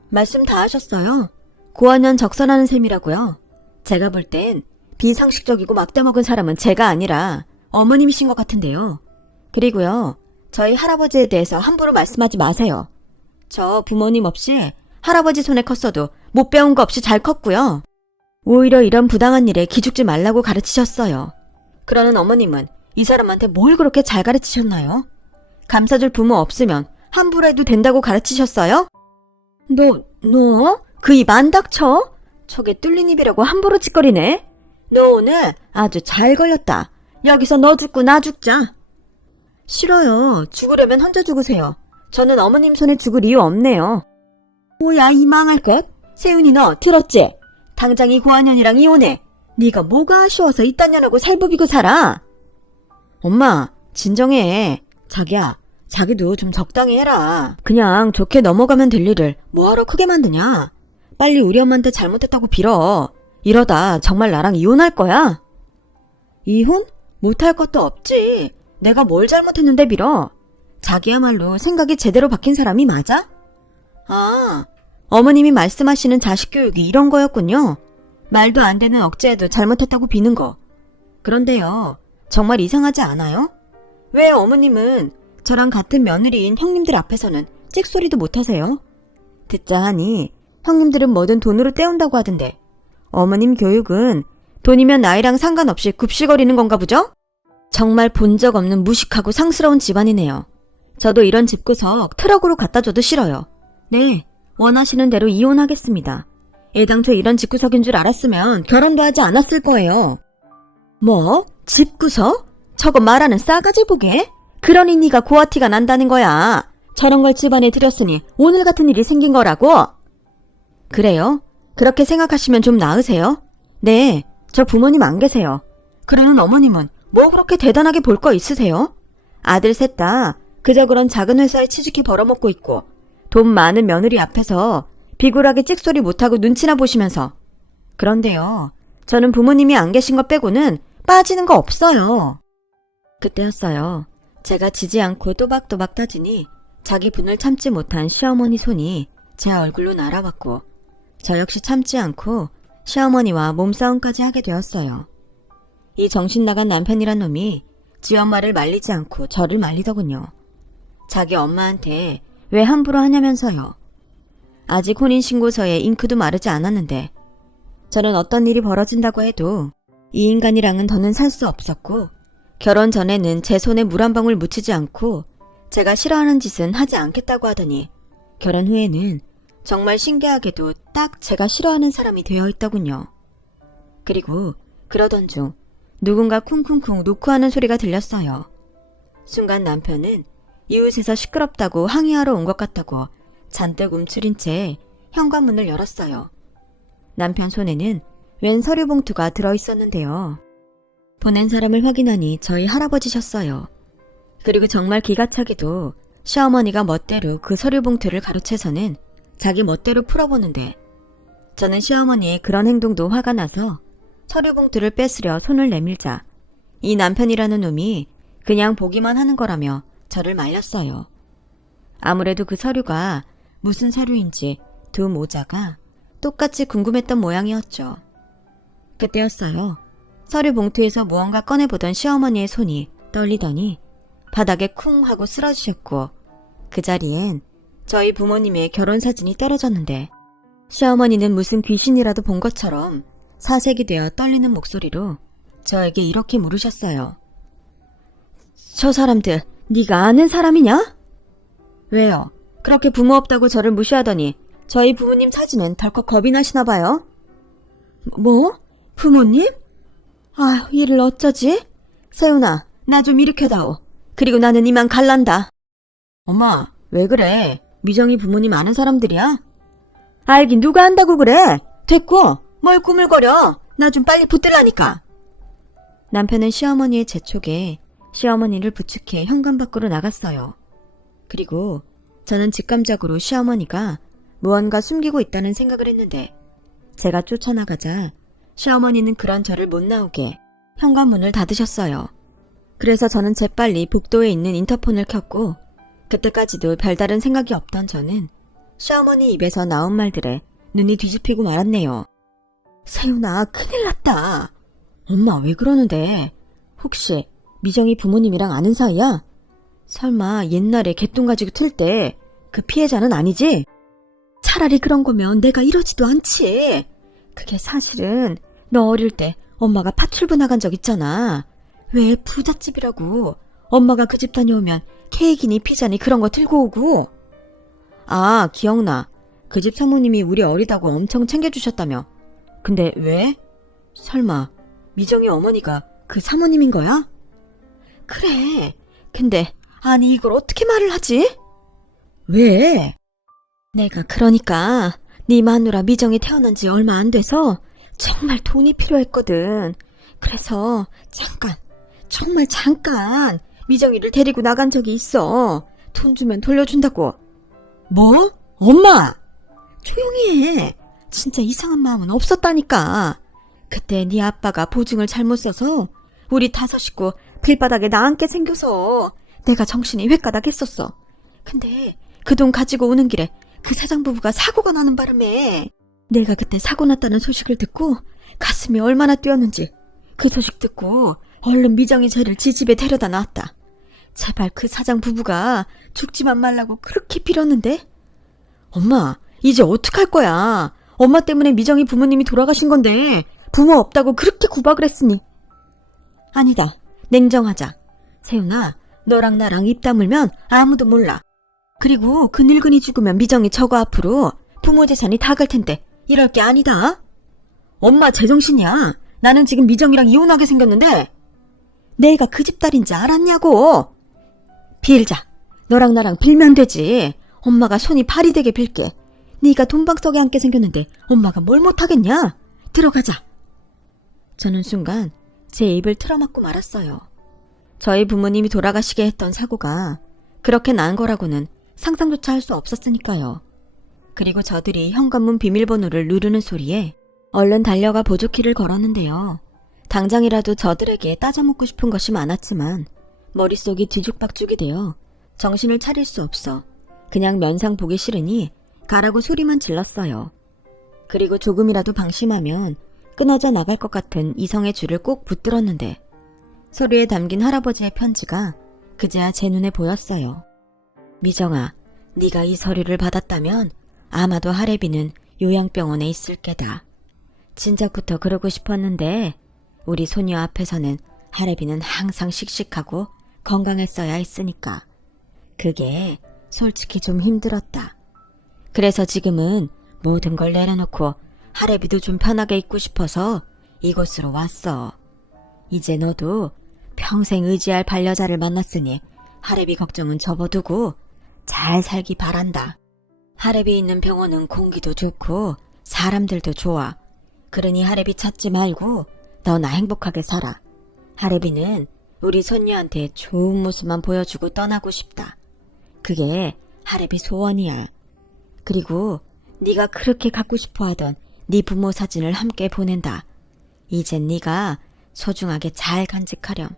말씀 다 하셨어요. 고아년 적선하는 셈이라고요. 제가 볼 땐 비상식적이고 막대먹은 사람은 제가 아니라 어머님이신 것 같은데요. 그리고요, 저희 할아버지에 대해서 함부로 말씀하지 마세요. 저 부모님 없이 할아버지 손에 컸어도 못 배운 거 없이 잘 컸고요. 오히려 이런 부당한 일에 기죽지 말라고 가르치셨어요. 그러는 어머님은 이 사람한테 뭘 그렇게 잘 가르치셨나요? 감싸줄 부모 없으면 함부로 해도 된다고 가르치셨어요? 너? 그 입 안 닥쳐? 저게 뚫린 입이라고 함부로 짓거리네? 너 오늘 아주 잘 걸렸다. 여기서 너 죽고 나 죽자. 싫어요. 죽으려면 혼자 죽으세요. 저는 어머님 손에 죽을 이유 없네요. 뭐야 이 망할 것? 세윤이 너 들었지? 당장 이 고아년이랑 이혼해. 네가 뭐가 아쉬워서 이딴 년하고 살부비고 살아? 엄마 진정해. 자기야 자기도 좀 적당히 해라. 그냥 좋게 넘어가면 될 일을 뭐하러 크게 만드냐. 빨리 우리 엄마한테 잘못했다고 빌어. 이러다 정말 나랑 이혼할 거야? 이혼? 못할 것도 없지. 내가 뭘 잘못했는데 빌어. 자기야말로 생각이 제대로 바뀐 사람이 맞아? 아, 어머님이 말씀하시는 자식 교육이 이런 거였군요. 말도 안 되는 억제에도 잘못했다고 비는 거. 그런데요, 정말 이상하지 않아요? 왜 어머님은 저랑 같은 며느리인 형님들 앞에서는 찍소리도 못하세요? 듣자 하니 형님들은 뭐든 돈으로 때운다고 하던데 어머님 교육은 돈이면 나이랑 상관없이 굽시거리는 건가 보죠? 정말 본 적 없는 무식하고 상스러운 집안이네요. 저도 이런 집구석 트럭으로 갖다 줘도 싫어요. 네, 원하시는 대로 이혼하겠습니다. 애당초 이런 집구석인 줄 알았으면 결혼도 하지 않았을 거예요. 뭐? 집구석? 저거 말하는 싸가지 보게? 그러니 네가 고아티가 난다는 거야. 저런 걸 집안에 들였으니 오늘 같은 일이 생긴 거라고? 그래요? 그렇게 생각하시면 좀 나으세요? 네, 저 부모님 안 계세요. 그러는 어머님은 뭐 그렇게 대단하게 볼 거 있으세요? 아들 셋 다 그저 그런 작은 회사에 취직해 벌어먹고 있고 돈 많은 며느리 앞에서 비굴하게 찍소리 못하고 눈치나 보시면서. 그런데요, 저는 부모님이 안 계신 것 빼고는 빠지는 거 없어요. 그때였어요. 제가 지지 않고 또박또박 따지니 자기 분을 참지 못한 시어머니 손이 제 얼굴로 날아왔고 저 역시 참지 않고 시어머니와 몸싸움까지 하게 되었어요. 이 정신 나간 남편이란 놈이 지 엄마를 말리지 않고 저를 말리더군요. 자기 엄마한테 왜 함부로 하냐면서요. 아직 혼인신고서에 잉크도 마르지 않았는데 저는 어떤 일이 벌어진다고 해도 이 인간이랑은 더는 살 수 없었고 결혼 전에는 제 손에 물 한 방울 묻히지 않고 제가 싫어하는 짓은 하지 않겠다고 하더니 결혼 후에는 정말 신기하게도 딱 제가 싫어하는 사람이 되어 있더군요. 그리고 그러던 중 누군가 쿵쿵쿵 노크하는 소리가 들렸어요. 순간 남편은 이웃에서 시끄럽다고 항의하러 온 것 같다고 잔뜩 움츠린 채 현관문을 열었어요. 남편 손에는 웬 서류 봉투가 들어있었는데요. 보낸 사람을 확인하니 저희 할아버지셨어요. 그리고 정말 기가 차게도 시어머니가 멋대로 그 서류 봉투를 가로채서는 자기 멋대로 풀어보는데 저는 시어머니의 그런 행동도 화가 나서 서류 봉투를 뺏으려 손을 내밀자 이 남편이라는 놈이 그냥 보기만 하는 거라며 저를 말렸어요. 아무래도 그 서류가 무슨 서류인지 두 모자가 똑같이 궁금했던 모양이었죠. 그때였어요. 서류 봉투에서 무언가 꺼내보던 시어머니의 손이 떨리더니 바닥에 쿵 하고 쓰러지셨고 그 자리엔 저희 부모님의 결혼 사진이 떨어졌는데 시어머니는 무슨 귀신이라도 본 것처럼 사색이 되어 떨리는 목소리로 저에게 이렇게 물으셨어요. 저 사람들 네가 아는 사람이냐? 왜요? 그렇게 부모 없다고 저를 무시하더니 저희 부모님 사진엔 덜컥 겁이 나시나 봐요. 뭐? 부모님? 아휴, 이를 어쩌지? 세훈아, 나 좀 일으켜다오. 그리고 나는 이만 갈란다. 엄마, 왜 그래? 미정이 부모님 아는 사람들이야? 알긴 누가 안다고 그래? 됐고, 뭘 꾸물거려? 나 좀 빨리 붙들라니까. 남편은 시어머니의 재촉에 시어머니를 부축해 현관 밖으로 나갔어요. 그리고 저는 직감적으로 시어머니가 무언가 숨기고 있다는 생각을 했는데 제가 쫓아나가자 시어머니는 그런 저를 못 나오게 현관문을 닫으셨어요. 그래서 저는 재빨리 복도에 있는 인터폰을 켰고 그때까지도 별다른 생각이 없던 저는 시어머니 입에서 나온 말들에 눈이 뒤집히고 말았네요. 세훈아, 큰일 났다. 엄마, 왜 그러는데? 혹시 미정이 부모님이랑 아는 사이야? 설마 옛날에 개똥 가지고 틀 때 그 피해자는 아니지? 차라리 그런 거면 내가 이러지도 않지. 그게 사실은 너 어릴 때 엄마가 파출부 나간 적 있잖아. 왜 부잣집이라고 엄마가 그 집 다녀오면 케이크니 피자니 그런 거 들고 오고. 아, 기억나. 그 집 사모님이 우리 어리다고 엄청 챙겨주셨다며. 근데 왜? 설마 미정이 어머니가 그 사모님인 거야? 그래. 근데 아니 이걸 어떻게 말을 하지? 왜? 내가 그러니까 네 마누라 미정이 태어난 지 얼마 안 돼서 정말 돈이 필요했거든. 그래서 정말 잠깐 미정이를 데리고 나간 적이 있어. 돈 주면 돌려준다고. 뭐? 엄마! 조용히 해. 진짜 이상한 마음은 없었다니까. 그때 네 아빠가 보증을 잘못 써서 우리 5 식구 길바닥에 나앉게 생겨서 내가 정신이 횟가닥했었어. 근데 그 돈 가지고 오는 길에 그 사장부부가 사고가 나는 바람에 내가 그때 사고 났다는 소식을 듣고 가슴이 얼마나 뛰었는지 그 소식 듣고 얼른 미정이 쟤를 지 집에 데려다 놨다. 제발 그 사장부부가 죽지만 말라고 그렇게 빌었는데. 엄마, 이제 어떡할 거야? 엄마 때문에 미정이 부모님이 돌아가신 건데 부모 없다고 그렇게 구박을 했으니. 아니다. 냉정하자. 세훈아, 너랑 나랑 입 다물면 아무도 몰라. 그리고 그 늙은이 죽으면 미정이 저거 앞으로 부모 재산이 다 갈 텐데 이럴 게 아니다. 엄마 제정신이야. 나는 지금 미정이랑 이혼하게 생겼는데 내가 그 집 딸인지 알았냐고. 빌자. 너랑 나랑 빌면 되지. 엄마가 손이 발이 되게 빌게. 네가 돈방석에 앉게 생겼는데 엄마가 뭘 못하겠냐. 들어가자. 저는 순간 제 입을 틀어막고 말았어요. 저희 부모님이 돌아가시게 했던 사고가 그렇게 난 거라고는 상상조차 할 수 없었으니까요. 그리고 저들이 현관문 비밀번호를 누르는 소리에 얼른 달려가 보조키를 걸었는데요. 당장이라도 저들에게 따져묻고 싶은 것이 많았지만 머릿속이 뒤죽박죽이 되어 정신을 차릴 수 없어 그냥 면상 보기 싫으니 가라고 소리만 질렀어요. 그리고 조금이라도 방심하면 끊어져 나갈 것 같은 이성의 줄을 꼭 붙들었는데 서류에 담긴 할아버지의 편지가 그제야 제 눈에 보였어요. 미정아, 네가 이 서류를 받았다면 아마도 하래비는 요양병원에 있을 게다. 진작부터 그러고 싶었는데 우리 소녀 앞에서는 하래비는 항상 씩씩하고 건강했어야 했으니까. 그게 솔직히 좀 힘들었다. 그래서 지금은 모든 걸 내려놓고 하래비도 좀 편하게 있고 싶어서 이곳으로 왔어. 이제 너도 평생 의지할 반려자를 만났으니 하래비 걱정은 접어두고 잘 살기 바란다. 하래비 있는 병원은 공기도 좋고 사람들도 좋아. 그러니 하래비 찾지 말고 너나 행복하게 살아. 하래비는 우리 손녀한테 좋은 모습만 보여주고 떠나고 싶다. 그게 하래비 소원이야. 그리고 네가 그렇게 갖고 싶어하던 네 부모 사진을 함께 보낸다. 이젠 네가 소중하게 잘 간직하렴.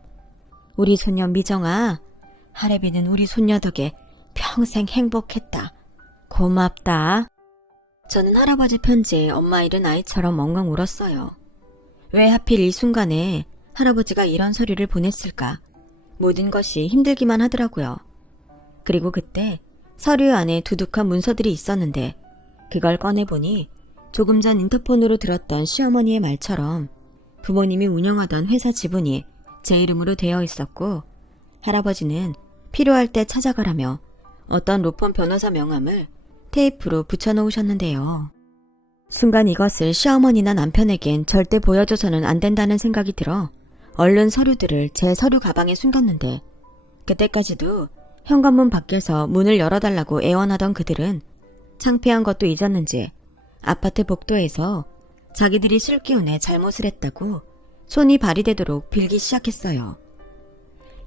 우리 손녀 미정아, 하래비는 우리 손녀 덕에 평생 행복했다. 고맙다. 저는 할아버지 편지에 엄마 잃은 아이처럼 엉엉 울었어요. 왜 하필 이 순간에 할아버지가 이런 서류를 보냈을까? 모든 것이 힘들기만 하더라고요. 그리고 그때 서류 안에 두둑한 문서들이 있었는데 그걸 꺼내보니 조금 전 인터폰으로 들었던 시어머니의 말처럼 부모님이 운영하던 회사 지분이 제 이름으로 되어 있었고 할아버지는 필요할 때 찾아가라며 어떤 로펌 변호사 명함을 테이프로 붙여놓으셨는데요. 순간 이것을 시어머니나 남편에겐 절대 보여줘서는 안 된다는 생각이 들어 얼른 서류들을 제 서류 가방에 숨겼는데 그때까지도 현관문 밖에서 문을 열어달라고 애원하던 그들은 창피한 것도 잊었는지 아파트 복도에서 자기들이 술 기운에 잘못을 했다고 손이 발휘되도록 빌기 시작했어요.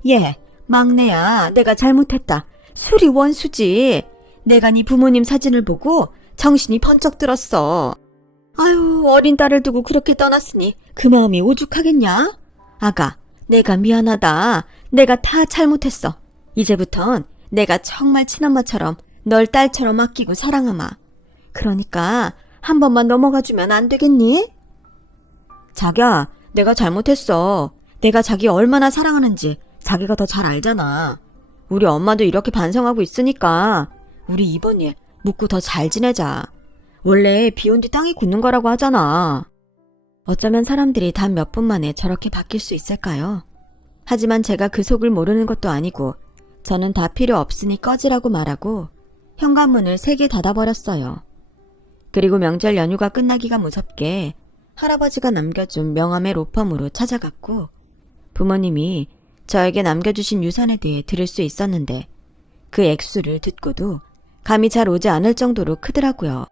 예, 막내야, 내가 잘못했다. 술이 원수지. 내가 네 부모님 사진을 보고 정신이 번쩍 들었어. 아유, 어린 딸을 두고 그렇게 떠났으니 그 마음이 오죽하겠냐? 아가, 내가 미안하다. 내가 다 잘못했어. 이제부턴 내가 정말 친엄마처럼 널 딸처럼 아끼고 사랑하마. 그러니까 한 번만 넘어가주면 안 되겠니? 자기야, 내가 잘못했어. 내가 자기 얼마나 사랑하는지 자기가 더 잘 알잖아. 우리 엄마도 이렇게 반성하고 있으니까 우리 이번 일 묻고 더 잘 지내자. 원래 비온 뒤 땅이 굳는 거라고 하잖아. 어쩌면 사람들이 단 몇 분 만에 저렇게 바뀔 수 있을까요? 하지만 제가 그 속을 모르는 것도 아니고 저는 다 필요 없으니 꺼지라고 말하고 현관문을 3개 닫아버렸어요. 그리고 명절 연휴가 끝나기가 무섭게 할아버지가 남겨준 명함의 로펌으로 찾아갔고 부모님이 저에게 남겨주신 유산에 대해 들을 수 있었는데 그 액수를 듣고도 감이 잘 오지 않을 정도로 크더라고요.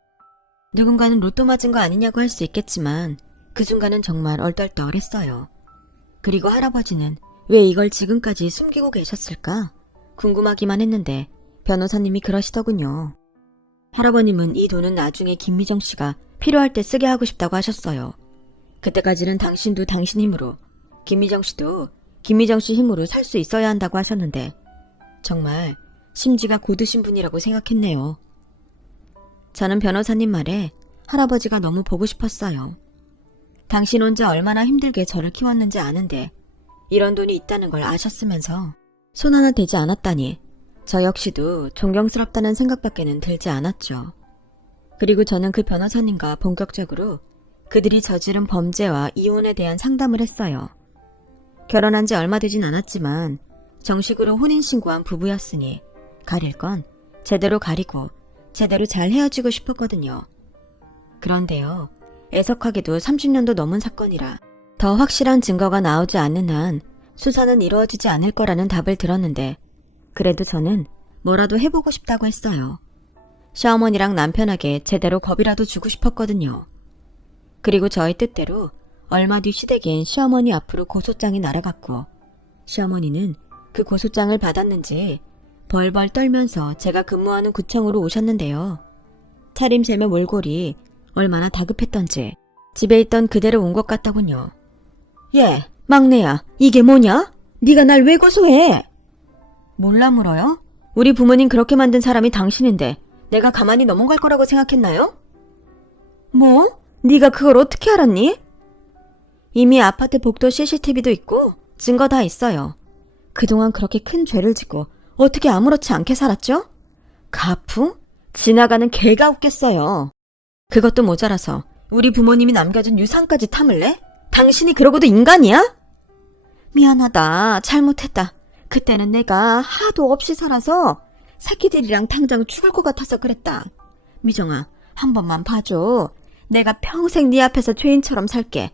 누군가는 로또 맞은 거 아니냐고 할 수 있겠지만 그 순간은 정말 얼떨떨했어요. 그리고 할아버지는 왜 이걸 지금까지 숨기고 계셨을까? 궁금하기만 했는데 변호사님이 그러시더군요. 할아버님은 이 돈은 나중에 김미정 씨가 필요할 때 쓰게 하고 싶다고 하셨어요. 그때까지는 당신도 당신 힘으로, 김미정 씨도 김미정 씨 힘으로 살 수 있어야 한다고 하셨는데 정말 심지가 고드신 분이라고 생각했네요. 저는 변호사님 말에 할아버지가 너무 보고 싶었어요. 당신 혼자 얼마나 힘들게 저를 키웠는지 아는데 이런 돈이 있다는 걸 아셨으면서 손 하나 대지 않았다니 저 역시도 존경스럽다는 생각밖에는 들지 않았죠. 그리고 저는 그 변호사님과 본격적으로 그들이 저지른 범죄와 이혼에 대한 상담을 했어요. 결혼한 지 얼마 되진 않았지만 정식으로 혼인신고한 부부였으니 가릴 건 제대로 가리고 제대로 잘 헤어지고 싶었거든요. 그런데요, 애석하게도 30년도 넘은 사건이라 더 확실한 증거가 나오지 않는 한 수사는 이루어지지 않을 거라는 답을 들었는데 그래도 저는 뭐라도 해보고 싶다고 했어요. 시어머니랑 남편에게 제대로 겁이라도 주고 싶었거든요. 그리고 저의 뜻대로 얼마 뒤 시댁엔 시어머니 앞으로 고소장이 날아갔고 시어머니는 그 고소장을 받았는지 벌벌 떨면서 제가 근무하는 구청으로 오셨는데요. 차림새며 몰골이 얼마나 다급했던지 집에 있던 그대로 온 것 같더군요. 예, 막내야, 이게 뭐냐? 네가 날 왜 고소해? 몰라 물어요? 우리 부모님 그렇게 만든 사람이 당신인데 내가 가만히 넘어갈 거라고 생각했나요? 뭐? 네가 그걸 어떻게 알았니? 이미 아파트 복도 CCTV도 있고 증거 다 있어요. 그동안 그렇게 큰 죄를 짓고 어떻게 아무렇지 않게 살았죠? 가풍? 지나가는 개가 웃겠어요. 그것도 모자라서 우리 부모님이 남겨준 유산까지 탐을래? 당신이 그러고도 인간이야? 미안하다. 잘못했다. 그때는 내가 하도 없이 살아서 새끼들이랑 당장 죽을 것 같아서 그랬다. 미정아, 한 번만 봐줘. 내가 평생 네 앞에서 죄인처럼 살게.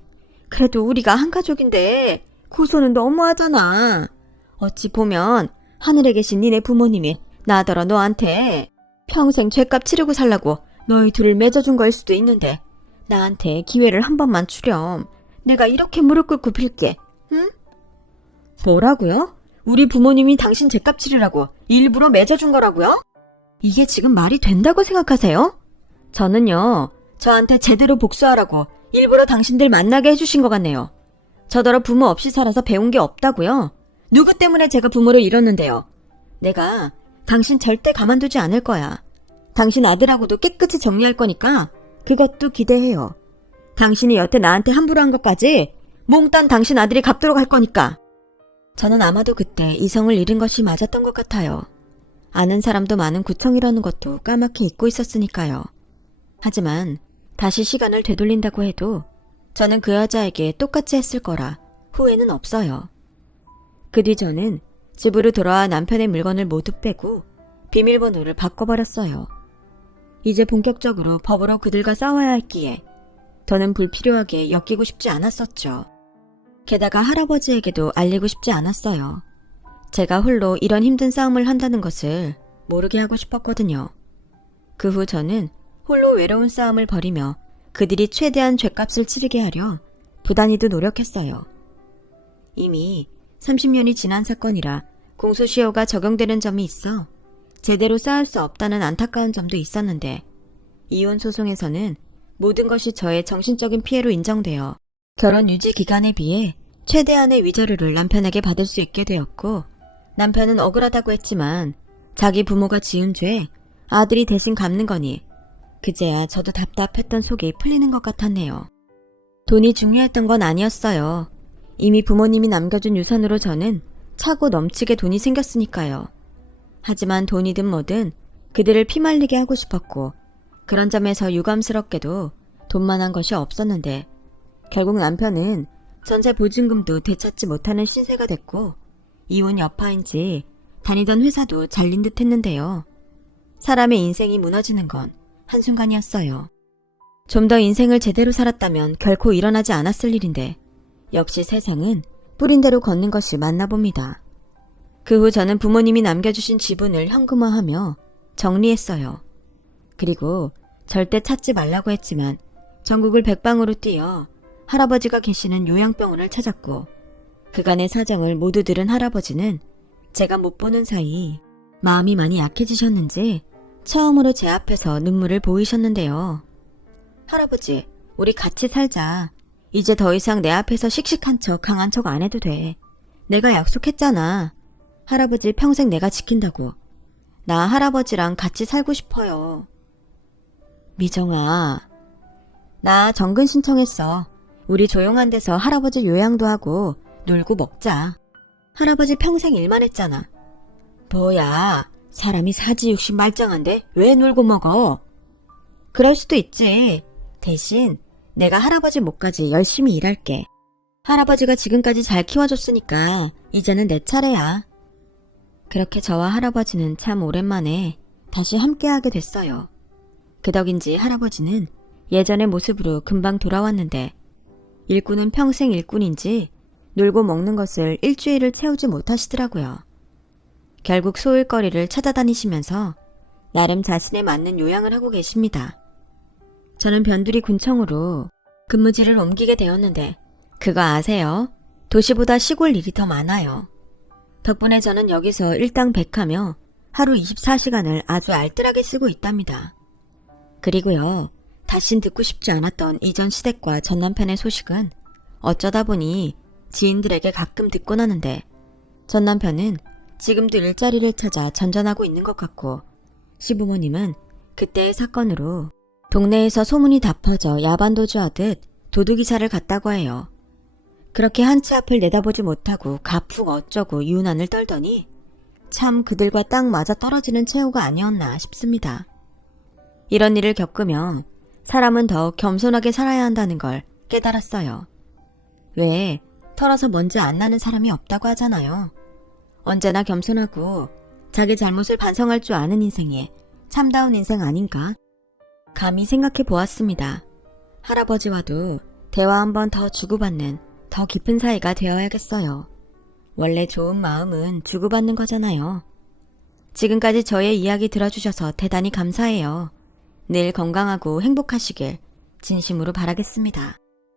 그래도 우리가 한 가족인데 고소는 너무하잖아. 어찌 보면 하늘에 계신 니네 부모님이 나더러 너한테 평생 죄값 치르고 살라고 너희 둘을 맺어준 거일 수도 있는데 나한테 기회를 한 번만 주렴. 내가 이렇게 무릎 꿇고 빌게. 응? 뭐라고요? 우리 부모님이 당신 죄값 치르라고 일부러 맺어준 거라고요? 이게 지금 말이 된다고 생각하세요? 저는요, 저한테 제대로 복수하라고 일부러 당신들 만나게 해주신 것 같네요. 저더러 부모 없이 살아서 배운 게 없다고요? 누구 때문에 제가 부모를 잃었는데요? 내가 당신 절대 가만두지 않을 거야. 당신 아들하고도 깨끗이 정리할 거니까 그것도 기대해요. 당신이 여태 나한테 함부로 한 것까지 몽땅 당신 아들이 갚도록 할 거니까. 저는 아마도 그때 이성을 잃은 것이 맞았던 것 같아요. 아는 사람도 많은 구청이라는 것도 까맣게 잊고 있었으니까요. 하지만 다시 시간을 되돌린다고 해도 저는 그 여자에게 똑같이 했을 거라 후회는 없어요. 그 뒤 저는 집으로 돌아와 남편의 물건을 모두 빼고 비밀번호를 바꿔버렸어요. 이제 본격적으로 법으로 그들과 싸워야 했기에 더는 불필요하게 엮이고 싶지 않았었죠. 게다가 할아버지에게도 알리고 싶지 않았어요. 제가 홀로 이런 힘든 싸움을 한다는 것을 모르게 하고 싶었거든요. 그 후 저는 홀로 외로운 싸움을 벌이며 그들이 최대한 죗값을 치르게 하려 부단히도 노력했어요. 이미 30년이 지난 사건이라 공소시효가 적용되는 점이 있어 제대로 싸울 수 없다는 안타까운 점도 있었는데 이혼 소송에서는 모든 것이 저의 정신적인 피해로 인정되어 결혼 유지 기간에 비해 최대한의 위자료를 남편에게 받을 수 있게 되었고 남편은 억울하다고 했지만 자기 부모가 지은 죄 아들이 대신 갚는 거니 그제야 저도 답답했던 속이 풀리는 것 같았네요. 돈이 중요했던 건 아니었어요. 이미 부모님이 남겨준 유산으로 저는 차고 넘치게 돈이 생겼으니까요. 하지만 돈이든 뭐든 그들을 피말리게 하고 싶었고 그런 점에서 유감스럽게도 돈만한 것이 없었는데 결국 남편은 전세 보증금도 되찾지 못하는 신세가 됐고 이혼 여파인지 다니던 회사도 잘린 듯 했는데요. 사람의 인생이 무너지는 건 한순간이었어요. 좀 더 인생을 제대로 살았다면 결코 일어나지 않았을 일인데 역시 세상은 뿌린 대로 걷는 것이 맞나 봅니다. 그 후 저는 부모님이 남겨주신 지분을 현금화하며 정리했어요. 그리고 절대 찾지 말라고 했지만 전국을 백방으로 뛰어 할아버지가 계시는 요양병원을 찾았고 그간의 사정을 모두 들은 할아버지는 제가 못 보는 사이 마음이 많이 약해지셨는지 처음으로 제 앞에서 눈물을 보이셨는데요. 할아버지, 우리 같이 살자. 이제 더 이상 내 앞에서 씩씩한 척 강한 척 안 해도 돼. 내가 약속했잖아. 할아버지 평생 내가 지킨다고. 나 할아버지랑 같이 살고 싶어요. 미정아, 나 정근 신청했어. 우리 조용한 데서 할아버지 요양도 하고 놀고 먹자. 할아버지 평생 일만 했잖아. 뭐야, 사람이 사지육식 말짱한데 왜 놀고 먹어? 그럴 수도 있지. 대신 내가 할아버지 몫까지 열심히 일할게. 할아버지가 지금까지 잘 키워줬으니까 이제는 내 차례야. 그렇게 저와 할아버지는 참 오랜만에 다시 함께하게 됐어요. 그 덕인지 할아버지는 예전의 모습으로 금방 돌아왔는데 일꾼은 평생 일꾼인지 놀고 먹는 것을 일주일을 채우지 못하시더라고요. 결국 소일거리를 찾아다니시면서 나름 자신에 맞는 요양을 하고 계십니다. 저는 변두리 군청으로 근무지를 옮기게 되었는데 그거 아세요? 도시보다 시골 일이 더 많아요. 덕분에 저는 여기서 일당백하며 하루 24시간을 아주 알뜰하게 쓰고 있답니다. 그리고요, 다신 듣고 싶지 않았던 이전 시댁과 전 남편의 소식은 어쩌다 보니 지인들에게 가끔 듣곤 하는데 전 남편은 지금도 일자리를 찾아 전전하고 있는 것 같고 시부모님은 그때의 사건으로 동네에서 소문이 다 퍼져 야반도주하듯 도둑이사를 갔다고 해요. 그렇게 한 치 앞을 내다보지 못하고 가풍 어쩌고 유난을 떨더니 참 그들과 딱 맞아 떨어지는 최후가 아니었나 싶습니다. 이런 일을 겪으면 사람은 더욱 겸손하게 살아야 한다는 걸 깨달았어요. 왜 털어서 먼지 안 나는 사람이 없다고 하잖아요. 언제나 겸손하고 자기 잘못을 반성할 줄 아는 인생이 참다운 인생 아닌가? 감히 생각해 보았습니다. 할아버지와도 대화 한번 더 주고받는 더 깊은 사이가 되어야겠어요. 원래 좋은 마음은 주고받는 거잖아요. 지금까지 저의 이야기 들어주셔서 대단히 감사해요. 늘 건강하고 행복하시길 진심으로 바라겠습니다.